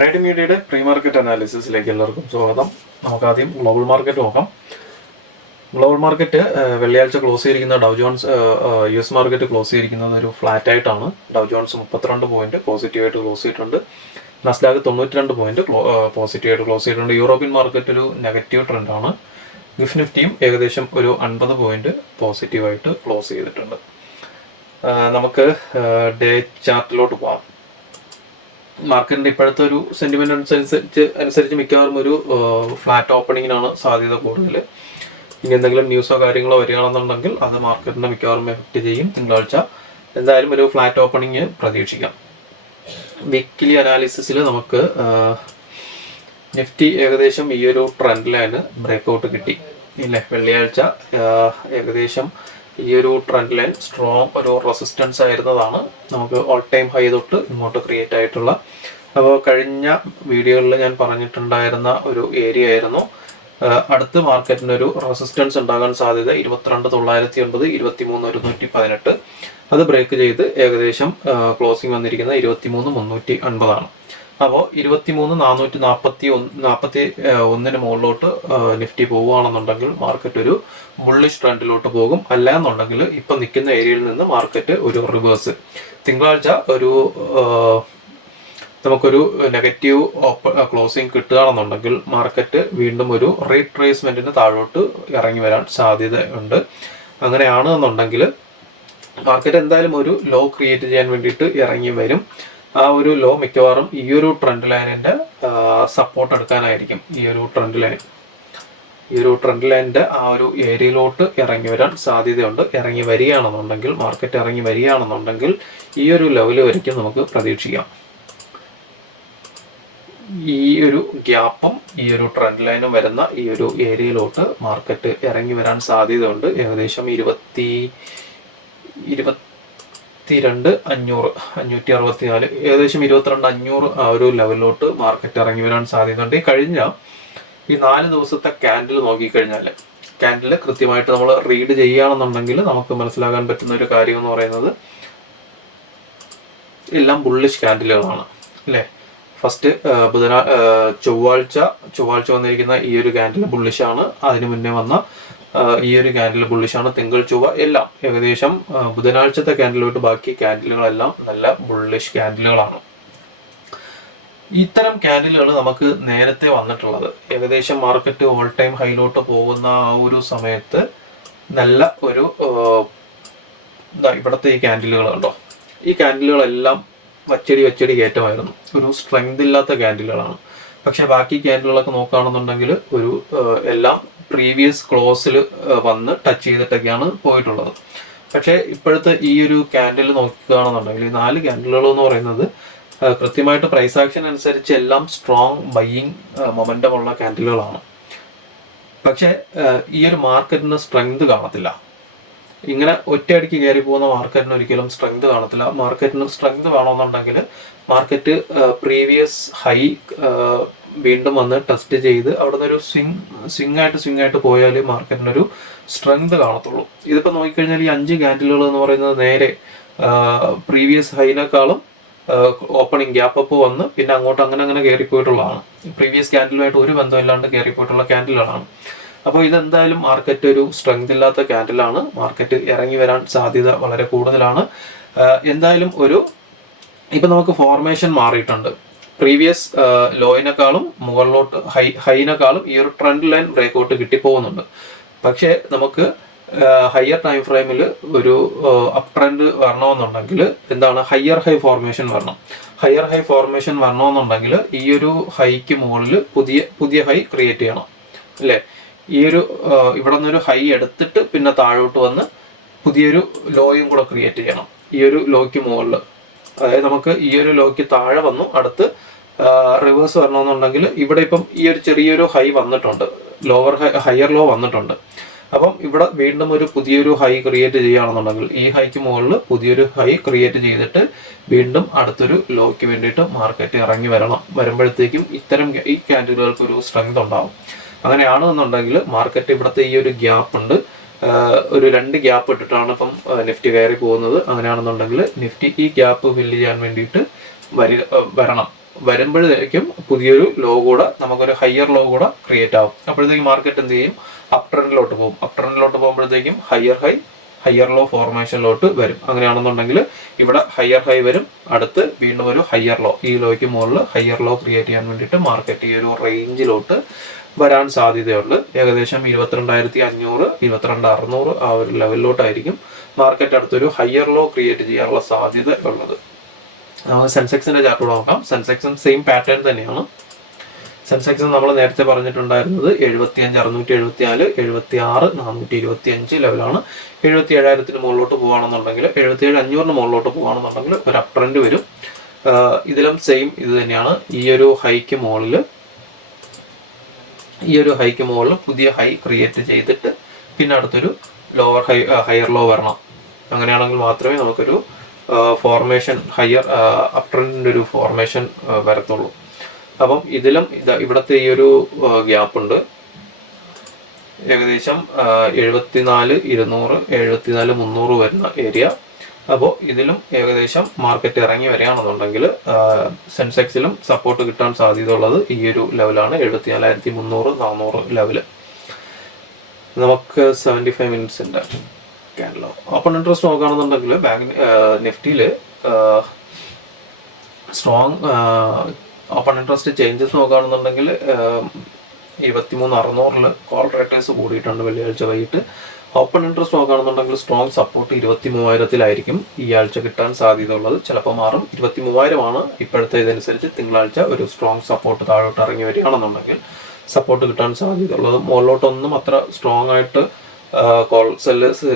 Trading മീഡിയയുടെ pre market അനാലിസിസിലേക്ക് എല്ലാവർക്കും സ്വാഗതം. നമുക്ക് ആദ്യം ഗ്ലോബൽ മാർക്കറ്റ് നോക്കാം. ഗ്ലോബൽ മാർക്കറ്റ് വെള്ളിയാഴ്ച ക്ലോസ് ചെയ്തിരിക്കുന്ന ഡൗ ജോൺസ് US മാർക്കറ്റ് ക്ലോസ് ചെയ്തിരിക്കുന്നത് ഒരു ഫ്ലാറ്റ് ആയിട്ടാണ്. ഡൗ ജോൺസ് 32 പോയിന്റ് പോസിറ്റീവായിട്ട് ക്ലോസ് ചെയ്തിട്ടുണ്ട്. നസ്ഡാക്ക് 92 പോയിന്റ് പോസിറ്റീവായിട്ട് ക്ലോസ് ചെയ്തിട്ടുണ്ട്. യൂറോപ്യൻ മാർക്കറ്റ് ഒരു നെഗറ്റീവ് ട്രെൻഡാണ്. നിഫ്റ്റിയും ഏകദേശം ഒരു 50 പോയിന്റ് പോസിറ്റീവായിട്ട് ക്ലോസ് ചെയ്തിട്ടുണ്ട്. നമുക്ക് ഡേ ചാർട്ടിലോട്ട് പോകാം. മാർക്കറ്റിന്റെ ഇപ്പോഴത്തെ ഒരു സെന്റിമെന്റ് അനുസരിച്ച് മിക്കവാറും ഒരു ഫ്ലാറ്റ് ഓപ്പണിങ്ങിനാണ് സാധ്യത കൂടുതൽ. ഇനി എന്തെങ്കിലും ന്യൂസോ കാര്യങ്ങളോ വരികയാണെന്നുണ്ടെങ്കിൽ അത് മാർക്കറ്റിനെ മിക്കവാറും എഫക്റ്റ് ചെയ്യും. തിങ്കളാഴ്ച എന്തായാലും ഒരു ഫ്ലാറ്റ് ഓപ്പണിങ് പ്രതീക്ഷിക്കാം. വീക്കിലി അനാലിസിസിൽ നമുക്ക് നിഫ്റ്റി ഏകദേശം ഈ ഒരു ട്രെൻഡ് ലൈന് ബ്രേക്ക്ഔട്ട് കിട്ടി ഇല്ലേ. വെള്ളിയാഴ്ച ഏകദേശം ഈ ഒരു ട്രെൻഡ് ലൈൻ സ്ട്രോങ് ഒരു റെസിസ്റ്റൻസ് ആയിരുന്നതാണ് നമുക്ക് ഓൾ ടൈം ഹൈ തൊട്ട് ഇങ്ങോട്ട് ക്രിയേറ്റ് ആയിട്ടുള്ള. അപ്പോൾ കഴിഞ്ഞ വീഡിയോകളിൽ ഞാൻ പറഞ്ഞിട്ടുണ്ടായിരുന്ന ഒരു ഏരിയ ആയിരുന്നു അടുത്ത മാർക്കറ്റിന് ഒരു റെസിസ്റ്റൻസ് ഉണ്ടാകാൻ സാധ്യത 22,980, 23,118. അത് ബ്രേക്ക് ചെയ്ത് ഏകദേശം ക്ലോസിംഗ് വന്നിരിക്കുന്നത് 23,350 അപ്പോൾ 23,441 മുകളിലോട്ട് നിഫ്റ്റി പോവുകയാണെന്നുണ്ടെങ്കിൽ മാർക്കറ്റ് ഒരു ബുള്ളിഷ് ട്രെൻഡിലോട്ട് പോകും. അല്ല എന്നുണ്ടെങ്കിൽ ഇപ്പം നിൽക്കുന്ന ഏരിയയിൽ നിന്ന് മാർക്കറ്റ് ഒരു റിവേഴ്സ്. തിങ്കളാഴ്ച ഒരു നമുക്കൊരു നെഗറ്റീവ് ക്ലോസിംഗ് കിട്ടുകയാണെന്നുണ്ടെങ്കിൽ മാർക്കറ്റ് വീണ്ടും ഒരു റീട്രേസ്മെന്റിന് താഴോട്ട് ഇറങ്ങി വരാൻ സാധ്യതയുണ്ട്. അങ്ങനെയാണ് എന്നുണ്ടെങ്കിൽ മാർക്കറ്റ് എന്തായാലും ഒരു ലോ ക്രിയേറ്റ് ചെയ്യാൻ വേണ്ടിയിട്ട് ഇറങ്ങി വരും. ആ ഒരു ലോ മിക്കവാറും ഈ ഒരു ട്രെൻഡ് ലൈനിന്റെ സപ്പോർട്ട് എടുക്കാനായിരിക്കും. ഈ ഒരു ട്രെൻഡ് ലൈനിന്റെ ആ ഒരു ഏരിയയിലോട്ട് ഇറങ്ങി വരാൻ സാധ്യതയുണ്ട്. ഇറങ്ങി വരികയാണെന്നുണ്ടെങ്കിൽ മാർക്കറ്റ് ഇറങ്ങി വരികയാണെന്നുണ്ടെങ്കിൽ ഈ ഒരു ലെവല് വരയ്ക്കും നമുക്ക് പ്രതീക്ഷിക്കാം. ഈ ഒരു ഗ്യാപ്പും ഈ ഒരു ട്രെൻഡ് ലൈനും വരുന്ന ഈ ഒരു ഏരിയയിലോട്ട് മാർക്കറ്റ് ഇറങ്ങി വരാൻ സാധ്യതയുണ്ട്. ഏകദേശം 22,564 ഏകദേശം 22,500 ആ ഒരു ലെവലിലോട്ട് മാർക്കറ്റ് ഇറങ്ങി വരാൻ സാധ്യതയുണ്ട്. കഴിഞ്ഞ ഈ 4 ദിവസത്തെ ക്യാൻഡിൽ നോക്കിക്കഴിഞ്ഞാൽ ക്യാൻഡിൽ കൃത്യമായിട്ട് നമ്മൾ റീഡ് ചെയ്യുകയാണെന്നുണ്ടെങ്കിൽ നമുക്ക് മനസ്സിലാക്കാൻ പറ്റുന്ന ഒരു കാര്യം എന്ന് പറയുന്നത് എല്ലാം ബുള്ളിഷ് ക്യാൻഡിലുകളാണ് അല്ലേ. ഫസ്റ്റ് ചൊവ്വാഴ്ച വന്നിരിക്കുന്ന ഈ ഒരു ക്യാൻഡിൽ ബുള്ളിഷാണ്. അതിനു മുന്നേ വന്ന ഈ ഒരു ക്യാൻഡിൽ ബുള്ളിഷാണ്. തിങ്കൾ ചൊവ്വ എല്ലാം ഏകദേശം ബുധനാഴ്ചത്തെ ക്യാൻഡിലോട്ട് ബാക്കി ക്യാൻഡിലുകളെല്ലാം നല്ല ബുള്ളിഷ് ക്യാൻഡിലുകളാണ്. ഇത്തരം ക്യാൻഡിലുകൾ നമുക്ക് നേരത്തെ വന്നിട്ടുള്ളത് ഏകദേശം മാർക്കറ്റ് ഓൾ ടൈം ഹൈലോട്ട് പോകുന്ന ആ ഒരു സമയത്ത് നല്ല ഒരു ഇവിടുത്തെ ഈ ക്യാൻഡിലുകൾ ഉണ്ടോ, ഈ ക്യാൻഡിലുകളെല്ലാം വച്ചടി കയറ്റമായിരുന്നു. ഒരു സ്ട്രെങ്ത് ഇല്ലാത്ത ക്യാൻഡിലുകളാണ്. പക്ഷെ ബാക്കി ക്യാൻഡിലുകളൊക്കെ നോക്കുകയാണെന്നുണ്ടെങ്കിൽ ഒരു എല്ലാം പ്രീവിയസ് ക്ലോസിൽ വന്ന് ടച്ച് ചെയ്തിട്ടൊക്കെയാണ് പോയിട്ടുള്ളത്. പക്ഷേ ഇപ്പോഴത്തെ ഈ ഒരു ക്യാൻഡിൽ നോക്കുകയാണെന്നുണ്ടെങ്കിൽ ഈ 4 ക്യാൻഡിലുകൾ എന്ന് പറയുന്നത് കൃത്യമായിട്ട് പ്രൈസ് ആക്ഷൻ അനുസരിച്ച് എല്ലാം സ്ട്രോങ് ബൈയിങ് മൊമെന്റം ഉള്ള ക്യാൻഡിലുകളാണ്. പക്ഷെ ഈ ഒരു മാർക്കറ്റിന് സ്ട്രെങ്ത് കാണത്തില്ല. ഇങ്ങനെ ഒറ്റയടിക്ക് കയറി പോകുന്ന മാർക്കറ്റിന് ഒരിക്കലും സ്ട്രെങ്ത് കാണത്തില്ല. മാർക്കറ്റിന് സ്ട്രെങ്ത് വേണമെന്നുണ്ടെങ്കിൽ മാർക്കറ്റ് പ്രീവിയസ് ഹൈ വീണ്ടും വന്ന് ടെസ്റ്റ് ചെയ്ത് അവിടെ നിന്ന് ഒരു സ്വിങ് ആയിട്ട് പോയാൽ മാർക്കറ്റിനൊരു സ്ട്രെങ്ത് കാണത്തുള്ളൂ. ഇതിപ്പോൾ നോക്കിക്കഴിഞ്ഞാൽ ഈ 5 ക്യാൻഡിലുകൾ എന്ന് പറയുന്നത് നേരെ പ്രീവിയസ് ഹൈനേക്കാളും ഓപ്പണിംഗ് ഗ്യാപ്പ് അപ്പ് വന്ന് പിന്നെ അങ്ങോട്ട് അങ്ങനെ കയറിപ്പോയിട്ടുള്ളതാണ്. പ്രീവിയസ് ക്യാൻഡിലുമായിട്ട് ഒരു ബന്ധമില്ലാണ്ട് കയറിപ്പോയിട്ടുള്ള ക്യാൻഡിലുകളാണ്. അപ്പോൾ ഇതെന്തായാലും മാർക്കറ്റ് ഒരു സ്ട്രെങ്ത് ഇല്ലാത്ത ക്യാൻഡിലാണ്. മാർക്കറ്റ് ഇറങ്ങി വരാൻ സാധ്യത വളരെ കൂടുതലാണ്. എന്തായാലും ഇപ്പൊ നമുക്ക് ഫോർമേഷൻ മാറിയിട്ടുണ്ട്. പ്രീവിയസ് ലോയിനെക്കാളും മുകളിലോട്ട് ഹൈനേക്കാളും ഈ ഒരു ട്രെൻഡ് ലൈൻ ബ്രേക്ക്ഔട്ട് കിട്ടിപ്പോകുന്നുണ്ട്. പക്ഷേ നമുക്ക് ഹയർ ടൈം ഫ്രെയിമിൽ ഒരു അപ് ട്രെൻഡ് വരണമെന്നുണ്ടെങ്കിൽ എന്താണ് ഹയർ ഹൈ ഫോർമേഷൻ വരണം. ഹയർ ഹൈ ഫോർമേഷൻ വരണമെന്നുണ്ടെങ്കിൽ ഈ ഒരു ഹൈക്ക് മുകളിൽ പുതിയ ഹൈ ക്രിയേറ്റ് ചെയ്യണം അല്ലേ. ഈ ഒരു ഇവിടെ നിന്നൊരു ഹൈ എടുത്തിട്ട് പിന്നെ താഴോട്ട് വന്ന് പുതിയൊരു ലോയും കൂടെ ക്രിയേറ്റ് ചെയ്യണം. ഈ ഒരു ലോയ്ക്ക് മുകളിൽ, അതായത് നമുക്ക് ഈ ഒരു ലോയ്ക്ക് താഴെ വന്നു അടുത്ത് റിവേഴ്സ് വരണമെന്നുണ്ടെങ്കിൽ ഇവിടെ ഇപ്പം ഈ ഒരു ചെറിയൊരു ഹൈ വന്നിട്ടുണ്ട്, ഹയർ ലോ വന്നിട്ടുണ്ട്. അപ്പം ഇവിടെ വീണ്ടും ഒരു പുതിയൊരു ഹൈ ക്രിയേറ്റ് ചെയ്യുകയാണെന്നുണ്ടെങ്കിൽ ഈ ഹൈക്ക് മുകളിൽ പുതിയൊരു ഹൈ ക്രിയേറ്റ് ചെയ്തിട്ട് വീണ്ടും അടുത്തൊരു ലോയ്ക്ക് വേണ്ടിയിട്ട് മാർക്കറ്റ് ഇറങ്ങി വരുമ്പോഴത്തേക്കും ഈ ക്യാൻഡിലുകൾക്ക് ഒരു സ്ട്രെങ്ത് ഉണ്ടാവും. അങ്ങനെയാണെന്നുണ്ടെങ്കിൽ മാർക്കറ്റ് ഇവിടുത്തെ ഈ ഒരു ഗ്യാപ്പ് ഉണ്ട്, ഒരു 2 ഗ്യാപ്പ് ഇട്ടിട്ടാണ് ഇപ്പം നിഫ്റ്റി കയറി പോകുന്നത്. അങ്ങനെയാണെന്നുണ്ടെങ്കിൽ നിഫ്റ്റി ഈ ഗ്യാപ്പ് ഫില്ല് ചെയ്യാൻ വേണ്ടിയിട്ട് വരണം. വരുമ്പോഴത്തേക്കും പുതിയൊരു ലോ കൂടെ നമുക്കൊരു ഹയർ ലോ കൂടെ ക്രിയേറ്റ് ആവും. അപ്പോഴത്തേക്കും മാർക്കറ്റ് എന്ത് ചെയ്യും? അപ് ട്രെൻഡിലോട്ട് പോകും. അപ് ട്രെൻഡിലോട്ട് പോകുമ്പോഴത്തേക്കും ഹയർ ഹൈ ഹയർ ലോ ഫോർമേഷനിലോട്ട് വരും. അങ്ങനെയാണെന്നുണ്ടെങ്കിൽ ഇവിടെ ഹയർ ഹൈ വരും, അടുത്ത് വീണ്ടും ഒരു ഹയർ ലോ, ഈ ലോയ്ക്ക് മുകളിൽ ഹയർ ലോ ക്രിയേറ്റ് ചെയ്യാൻ വേണ്ടിയിട്ട് മാർക്കറ്റ് ഈ ഒരു റേഞ്ചിലോട്ട് വരാൻ സാധ്യതയുണ്ട്. ഏകദേശം 22,500 22,600 ആ ഒരു ലെവലിലോട്ടായിരിക്കും മാർക്കറ്റ് അടുത്തൊരു ഹയർ ലോ ക്രിയേറ്റ് ചെയ്യാനുള്ള സാധ്യത ഉള്ളത്. നമുക്ക് സെൻസെക്സിന്റെ ചാർട്ട് നോക്കാം. സെൻസെക്സും സെയിം പാറ്റേൺ തന്നെയാണ്. സെൻസെക്സ് നമ്മൾ നേരത്തെ പറഞ്ഞിട്ടുണ്ടായിരുന്നത് 75,674, 76,425 ലെവലാണ്. 77,000 മുകളിലോട്ട് പോകുകയാണെന്നുണ്ടെങ്കിൽ, 77,500 മുകളിലോട്ട് പോകുകയാണെന്നുണ്ടെങ്കിൽ ഒരു അപ് ട്രെൻഡ് വരും. ഇതിലും സെയിം ഇത് തന്നെയാണ്. ഈ ഒരു ഹൈക്ക് മുകളിൽ പുതിയ ഹൈ ക്രിയേറ്റ് ചെയ്തിട്ട് പിന്നെ അടുത്തൊരു ലോവർ ഹയർ ലോ വരണം. അങ്ങനെയാണെങ്കിൽ മാത്രമേ നമുക്കൊരു ഫോർമേഷൻ ഹയർ അപ് ട്രെൻഡിൻ്റെ ഒരു ഫോർമേഷൻ വരത്തുള്ളൂ. അപ്പം ഇതിലും ഇവിടുത്തെ ഈ ഒരു ഗ്യാപ്പ് ഉണ്ട്, ഏകദേശം 74,200 74,300 വരുന്ന ഏരിയ. അപ്പോൾ ഇതിലും ഏകദേശം മാർക്കറ്റ് ഇറങ്ങി വരികയാണെന്നുണ്ടെങ്കിൽ സെൻസെക്സിലും സപ്പോർട്ട് കിട്ടാൻ സാധ്യതയുള്ളത് ഈ ഒരു ലെവലാണ്, 74,300 400 ലെവല്. നമുക്ക് 75 മിനിറ്റ്സിൻ്റെ ക്യാൻഡിലോ ഓപ്പൺ ഇൻട്രസ്റ്റ് നോക്കുകയാണെന്നുണ്ടെങ്കിൽ നിഫ്റ്റിയിൽ സ്ട്രോങ് ഓപ്പൺ ഇൻട്രസ്റ്റ് ചേഞ്ചസ് നോക്കുകയാണെന്നുണ്ടെങ്കിൽ 23,600 കോൾ റേറ്റേഴ്സ് കൂടിയിട്ടുണ്ട് വെള്ളിയാഴ്ച വൈകിട്ട്. ഓപ്പൺ ഇൻട്രസ്റ്റ് നോക്കുകയാണെന്നുണ്ടെങ്കിൽ സ്ട്രോങ് സപ്പോർട്ട് 23,000 ഈ ആഴ്ച കിട്ടാൻ സാധ്യതയുള്ളത്. ചിലപ്പോൾ മാറും. 23,000 ഇപ്പോഴത്തെ ഇതനുസരിച്ച് തിങ്കളാഴ്ച ഒരു സ്ട്രോങ് സപ്പോർട്ട് താഴോട്ട് ഇറങ്ങി വരികയാണെന്നുണ്ടെങ്കിൽ സപ്പോർട്ട് കിട്ടാൻ സാധ്യതയുള്ളത്. മുകളിലോട്ടൊന്നും അത്ര സ്ട്രോങ് ആയിട്ട് കോൾ സെല്ലേഴ്സ്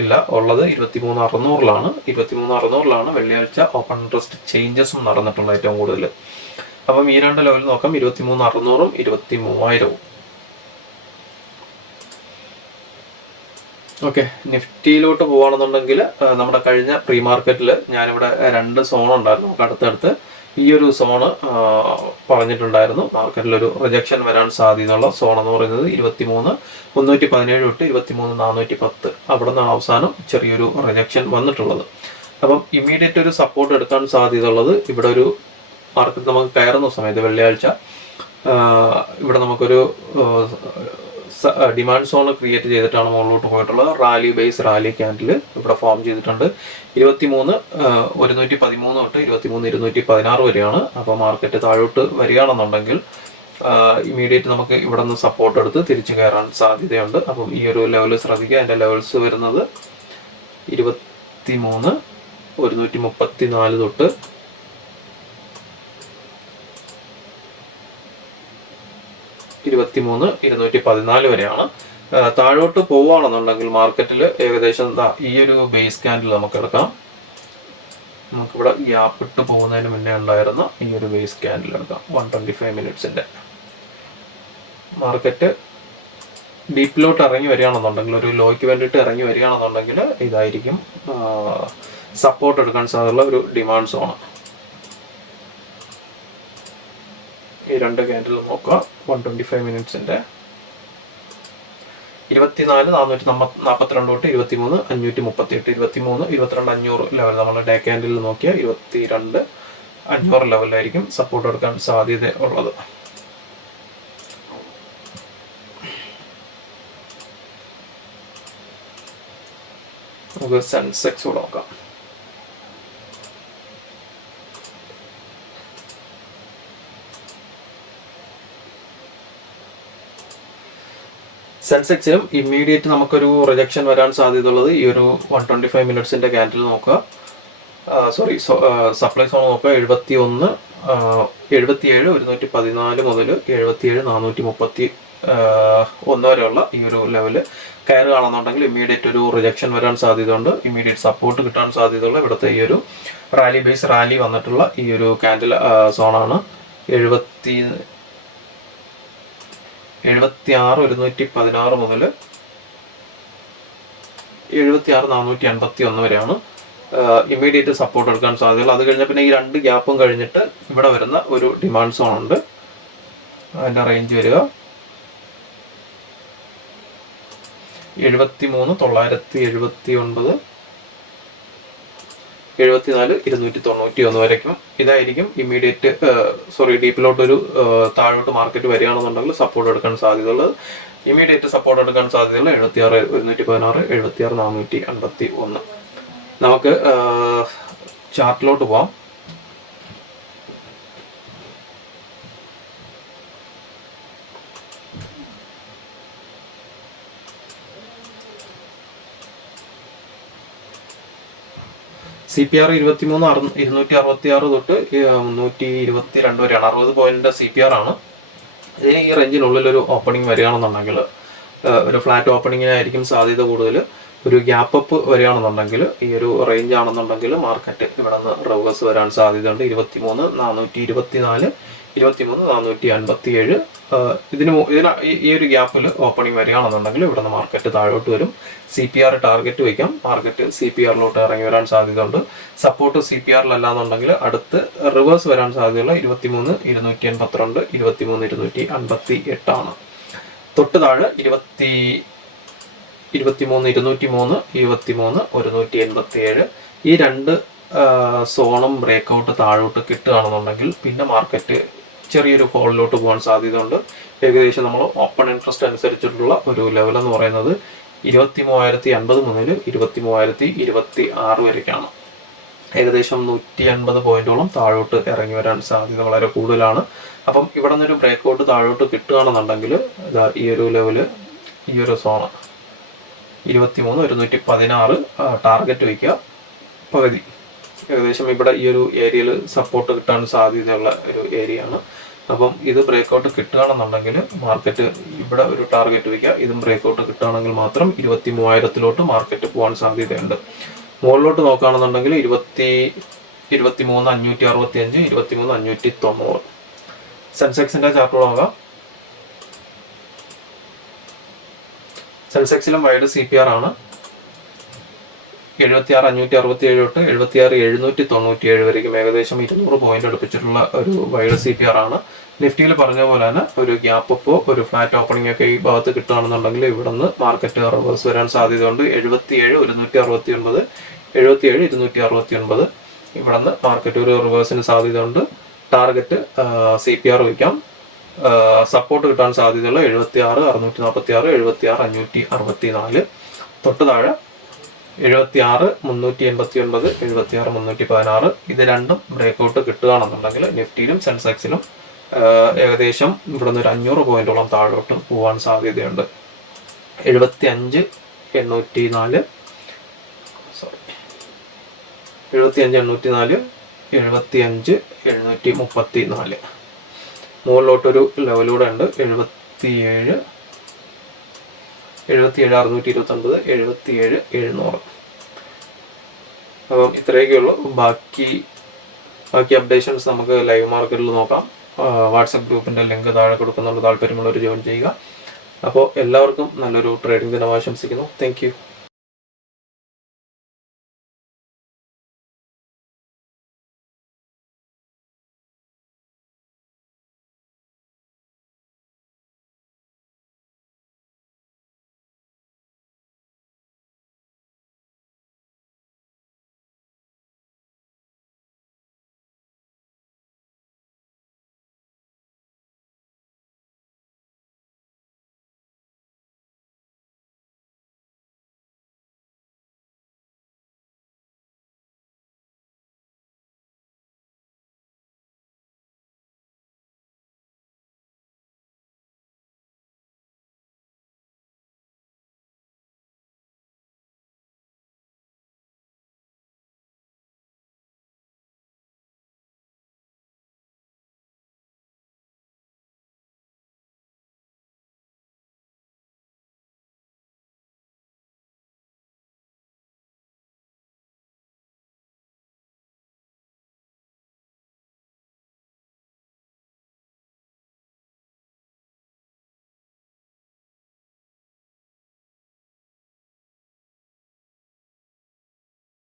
ഇല്ല, ഉള്ളത് 23,600 23,600 വെള്ളിയാഴ്ച ഓപ്പൺ ഇൻട്രസ്റ്റ് ചേഞ്ചസും നടന്നിട്ടുള്ള ഏറ്റവും കൂടുതൽ. അപ്പം ഈ രണ്ട് ലെവൽ നോക്കാം, 23,600 23,000. ഓക്കെ, നിഫ്റ്റിയിലോട്ട് പോകുകയാണെന്നുണ്ടെങ്കിൽ നമ്മുടെ കഴിഞ്ഞ പ്രീ മാർക്കറ്റിൽ ഞാനിവിടെ 2 സോൺ ഉണ്ടായിരുന്നു നമുക്ക് അടുത്തടുത്ത്. ഈ ഒരു സോണ് പറഞ്ഞിട്ടുണ്ടായിരുന്നു മാർക്കറ്റിലൊരു റിജക്ഷൻ വരാൻ സാധ്യതയുള്ള സോൺ എന്ന് പറയുന്നത് 23,317 തൊട്ട് 23,410. അവിടെ നിന്നാണ് അവസാനം ചെറിയൊരു റിജക്ഷൻ വന്നിട്ടുള്ളത്. അപ്പം ഇമ്മീഡിയറ്റ് ഒരു സപ്പോർട്ട് എടുക്കാൻ സാധ്യതയുള്ളത് ഇവിടെ ഒരു മാർക്കറ്റ് നമുക്ക് കയറുന്ന സമയത്ത് വെള്ളിയാഴ്ച ഇവിടെ നമുക്കൊരു ഡിമാൻഡ് സോൺ ക്രിയേറ്റ് ചെയ്തിട്ടാണ് മുകളിലോട്ട് പോയിട്ടുള്ളത്. റാലി ക്യാൻഡിൽ ഇവിടെ ഫോം ചെയ്തിട്ടുണ്ട്. 23,113 തൊട്ട് 23,216 വരെയാണ്. അപ്പോൾ മാർക്കറ്റ് താഴോട്ട് വരികയാണെന്നുണ്ടെങ്കിൽ ഇമീഡിയറ്റ് നമുക്ക് ഇവിടെ നിന്ന് സപ്പോർട്ട് എടുത്ത് തിരിച്ചു കയറാൻ സാധ്യതയുണ്ട്. അപ്പം ഈ ഒരു ലെവൽ ശ്രദ്ധിക്കുക. അതിൻ്റെ ലെവൽസ് വരുന്നത് 23,134 തൊട്ട് 23,214 വരെയാണ്. താഴോട്ട് പോവുകയാണെന്നുണ്ടെങ്കിൽ മാർക്കറ്റിൽ ഏകദേശം ഈ ഒരു ബേസ് ക്യാൻഡിൽ നമുക്ക് എടുക്കാം. നമുക്കിവിടെ ഗ്യാപ്പ് ഇട്ട് പോകുന്നതിന് മുന്നേ ഉണ്ടായിരുന്ന ഈ ഒരു ബേസ് ക്യാൻഡിൽ എടുക്കാം. 125 മിനിറ്റ്സിൻ്റെ മാർക്കറ്റ് ഡീപ്പിലോട്ട് ഇറങ്ങി വരികയാണെന്നുണ്ടെങ്കിൽ, ഒരു ലോയ്ക്ക് വേണ്ടിയിട്ട് ഇറങ്ങി വരികയാണെന്നുണ്ടെങ്കിൽ ഇതായിരിക്കും സപ്പോർട്ട് എടുക്കാൻ സാധ്യതയുള്ള ഒരു ഡിമാൻഡ് സോണ്. ഈ രണ്ട് ക്യാൻഡിൽ നോക്കുക. 125 മിനിറ്റ്സിൻ്റെ 24,442 തൊട്ട് 23,538 22,500 ലെവൽ നമ്മൾ ഡേ ക്യാൻഡിൽ നോക്കിയാൽ 22,500 ലെവലിലായിരിക്കും സപ്പോർട്ട് എടുക്കാൻ സാധ്യത ഉള്ളത്. നമുക്ക് സെൻസെക്സ് കൂടെ നോക്കാം. സെൻസെക്സിലും ഇമ്മീഡിയറ്റ് നമുക്കൊരു റിജക്ഷൻ വരാൻ സാധ്യതയുള്ളത് ഈ ഒരു 125 മിനിറ്റ്സിൻ്റെ ക്യാൻഡിൽ നോക്കുക. സപ്ലൈ സോൺ നോക്കുക. 77,114 മുതൽ 77,431 വരെയുള്ള ഈ ഒരു ലെവല് കയറുകയാണെന്നുണ്ടെങ്കിൽ ഇമ്മീഡിയറ്റ് ഒരു റിജക്ഷൻ വരാൻ സാധ്യതയുണ്ട്. ഇമ്മീഡിയറ്റ് സപ്പോർട്ട് കിട്ടാൻ സാധ്യതയുള്ള ഇവിടുത്തെ ഈ ഒരു റാലി വന്നിട്ടുള്ള ഈ ഒരു ക്യാൻഡിൽ സോണാണ്. 76,116 മുതൽ 76,481 വരെയാണ് ഇമ്മീഡിയറ്റ് സപ്പോർട്ട് എടുക്കാൻ സാധ്യതയുള്ളൂ. അത് കഴിഞ്ഞാൽ പിന്നെ ഈ രണ്ട് ഗ്യാപ്പും കഴിഞ്ഞിട്ട് ഇവിടെ വരുന്ന ഒരു ഡിമാൻഡ് സോൺ ഉണ്ട്. അതിൻ്റെ റേഞ്ച് വരിക 73,979 74,291 വരയ്ക്കും. ഇതായിരിക്കും ഇമ്മീഡിയറ്റ് ഡീപ്പിലോട്ടൊരു താഴോട്ട് മാർക്കറ്റ് വരികയാണെന്നുണ്ടെങ്കിൽ സപ്പോർട്ട് എടുക്കാൻ സാധ്യതയുള്ളത്. ഇമ്മീഡിയറ്റ് സപ്പോർട്ട് എടുക്കാൻ സാധ്യതയുള്ള 76,116, 76,451. നമുക്ക് ചാർട്ടിലോട്ട് പോവാം. CPR 26266 തൊട്ട് 322 വരെയാണ്. 60 പോയിന്റ് CPR ആണ്. ഇതിന് ഈ റേഞ്ചിനുള്ളിലൊരു ഓപ്പണിംഗ് വരികയാണെന്നുണ്ടെങ്കിൽ ഒരു ഫ്ലാറ്റ് ഓപ്പണിങ്ങിനായിരിക്കും സാധ്യത കൂടുതൽ. ഒരു ഗ്യാപ്പ് അപ്പ് വരികയാണെന്നുണ്ടെങ്കിൽ ഈ ഒരു റേഞ്ച് ആണെന്നുണ്ടെങ്കിൽ മാർക്കറ്റ് ഇവിടെ നിന്ന് റിവേഴ്സ് വരാൻ സാധ്യതയുണ്ട്. 23,424, 23,457. ഈ ഒരു ഗ്യാപ്പിൽ ഓപ്പണിംഗ് വരികയാണെന്നുണ്ടെങ്കിൽ ഇവിടെ നിന്ന് മാർക്കറ്റ് താഴോട്ട് വരും. CPR ടാർഗറ്റ് വയ്ക്കാം. മാർക്കറ്റ് CPRലോട്ട് ഇറങ്ങി വരാൻ സാധ്യതയുണ്ട്. സപ്പോർട്ട് CPRലല്ലാന്നുണ്ടെങ്കിൽ അടുത്ത് റിവേഴ്സ് വരാൻ സാധ്യതയുള്ള 23,282, 23,258 ആണ്. തൊട്ട് താഴെ 23,203, 23,187. ഈ രണ്ട് സോണും ബ്രേക്കൗട്ട് താഴോട്ട് കിട്ടുകയാണെന്നുണ്ടെങ്കിൽ പിന്നെ മാർക്കറ്റ് ചെറിയൊരു ഫോളിലോട്ട് പോകാൻ സാധ്യതയുണ്ട്. ഏകദേശം നമ്മൾ ഓപ്പൺ ഇൻട്രസ്റ്റ് അനുസരിച്ചിട്ടുള്ള ഒരു ലെവൽ എന്ന് പറയുന്നത് 23,050 മുതൽ 23,026 വരേക്കാണ്. ഏകദേശം 180 പോയിന്റോളം താഴോട്ട് ഇറങ്ങി വരാൻ സാധ്യത വളരെ കൂടുതലാണ്. അപ്പം ഇവിടെ നിന്നൊരു ബ്രേക്കൗട്ട് താഴോട്ട് കിട്ടുകയാണെന്നുണ്ടെങ്കിൽ ഈ ഒരു ലെവല്, ഈ ഒരു സോണ് 23,116 ടാർഗറ്റ് വയ്ക്കുക. പകുതി ഏകദേശം ഇവിടെ ഈ ഒരു ഏരിയയിൽ സപ്പോർട്ട് കിട്ടാൻ സാധ്യതയുള്ള ഒരു ഏരിയ ആണ്. അപ്പം ഇത് ബ്രേക്കൗട്ട് കിട്ടുകയാണെന്നുണ്ടെങ്കിൽ മാർക്കറ്റ് ഇവിടെ ഒരു ടാർഗറ്റ് വയ്ക്കുക. ഇതും ബ്രേക്കൗട്ട് കിട്ടുകയാണെങ്കിൽ മാത്രം 23,000 മാർക്കറ്റ് പോകാൻ സാധ്യതയുണ്ട്. മുകളിലോട്ട് നോക്കുകയാണെന്നുണ്ടെങ്കിൽ 23,565, 23,590. സെൻസെക്സിന്റെ ചാർട്ട് നോക്കാം. സെൻസെക്സിലും വൈഡ് CPR ആണ്. 76,567 തൊട്ട് 76,797 വരേക്കും ഏകദേശം 200 പോയിന്റ് അടുപ്പിച്ചിട്ടുള്ള ഒരു വൈഡ് CPR ആണ്. നിഫ്റ്റിയിൽ പറഞ്ഞ പോലെ തന്നെ ഒരു ഗ്യാപ്പ് അപ്പോ ഒരു ഫ്ലാറ്റ് ഓപ്പണിംഗ് ഒക്കെ ഈ ഭാഗത്ത് കിട്ടുകയാണെന്നുണ്ടെങ്കിൽ ഇവിടെ നിന്ന് മാർക്കറ്റ് റിവേഴ്സ് വരാൻ സാധ്യതയുണ്ട്. 77,169, 77,269 ഇവിടെ നിന്ന് മാർക്കറ്റ് ഒരു റിവേഴ്സിന് സാധ്യതയുണ്ട്. ടാർഗറ്റ് CPR വയ്ക്കാം. സപ്പോർട്ട് കിട്ടാൻ സാധ്യതയുള്ള 76,646, 76,564. തൊട്ട് താഴെ 76,389, 76,316. ഇത് രണ്ടും ബ്രേക്കൗട്ട് കിട്ടുകയാണെന്നുണ്ടെങ്കിൽ നിഫ്റ്റിയിലും സെൻസെക്സിലും ഏകദേശം ഇവിടെ നിന്ന് ഒരു 500 പോയിന്റോളം താഴോട്ട് പോകാൻ സാധ്യതയുണ്ട്. 75,804, 75,804, 75,734. മുകളിലോട്ടൊരു ലെവലൂടെ ഉണ്ട്. 77,629, 77,700. അപ്പം ഇത്രയൊക്കെയുള്ളൂ. ബാക്കി അപ്ഡേഷൻസ് നമുക്ക് ലൈവ് മാർക്കറ്റിൽ നോക്കാം. വാട്സപ്പ് ഗ്രൂപ്പിന്റെ ലിങ്ക് താഴെ കൊടുക്കുന്നുണ്ട്. താല്പര്യമുള്ളവർ ജോയിൻ ചെയ്യുക. അപ്പോൾ എല്ലാവർക്കും നല്ലൊരു ട്രേഡിംഗ് ദിനം ആശംസിക്കുന്നു. Thank you.